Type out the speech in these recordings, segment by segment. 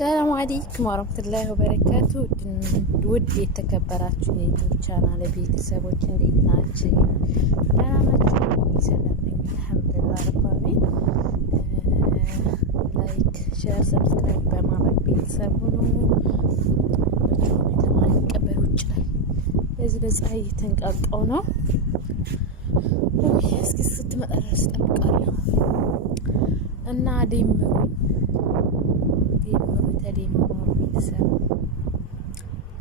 ሰላም አለይኩም ወራህመቱላሂ ወበረካቱ። ውድ የተከበራችሁ የዩቲዩብ ቻናል ቤተሰቦች እንዴት ናችሁ? ደህና ናችሁ? ሰላም ነኝ አልሐምዱሊላህ ረብል ዓለሚን። ላይክ፣ ሼር፣ ሰብስክራይብ በማድረግ ቤተሰብ ሁኑ። ተማሪ ቀበል ውጭ ላይ የዚህ በፀሐይ ተንቃቀው ነው። እስኪ ስትመጣ ድረስ እጠብቃለሁ እና ተደምሩ ቤተሰብ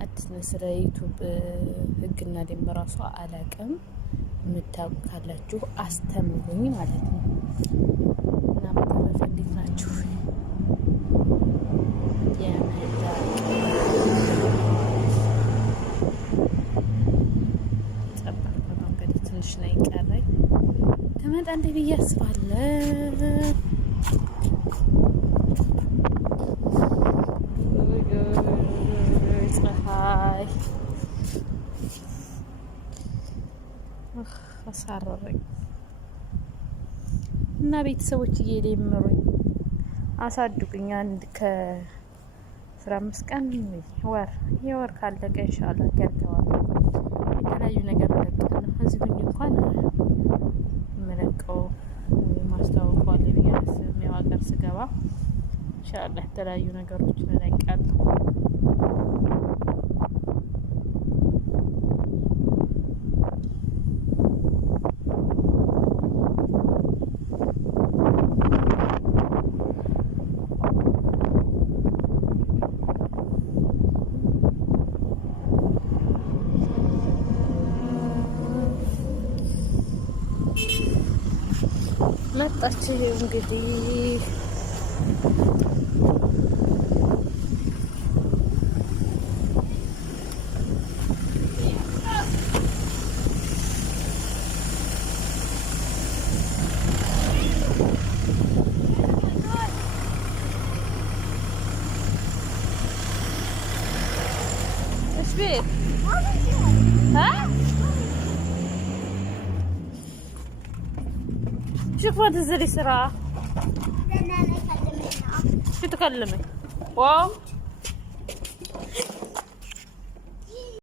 አዲስ ነው። ስለ ዩቱብ ህግና ደንብ ራሱ አላውቅም። የምታውቁ ካላችሁ አስተምሩኝ ማለት ነው። እና በተረፈ እንዴት ናችሁ? ትንሽ ነው የቀረኝ ትመጣ እንደ ብዬ አስባለሁ። አሳረረኝ እና ቤተሰቦች እየደመሩኝ አሳድጉኝ። አንድ ከ15 ቀን የወር ካለቀ ኢንሻአላህ ገርተዋል። የተለያዩ ነገር አለቀለሁ። እዚህ ሁሉ እንኳን መለቀው ማስተዋወቀው አለ ብዬ አስቤ ሀገር ስገባ ኢንሻአላህ የተለያዩ ነገሮች እለቃለሁ። መጣች እንግዲህ ايش بيك؟ ها؟ شوف ما تنزلي سرعة. شو تكلمك؟ واو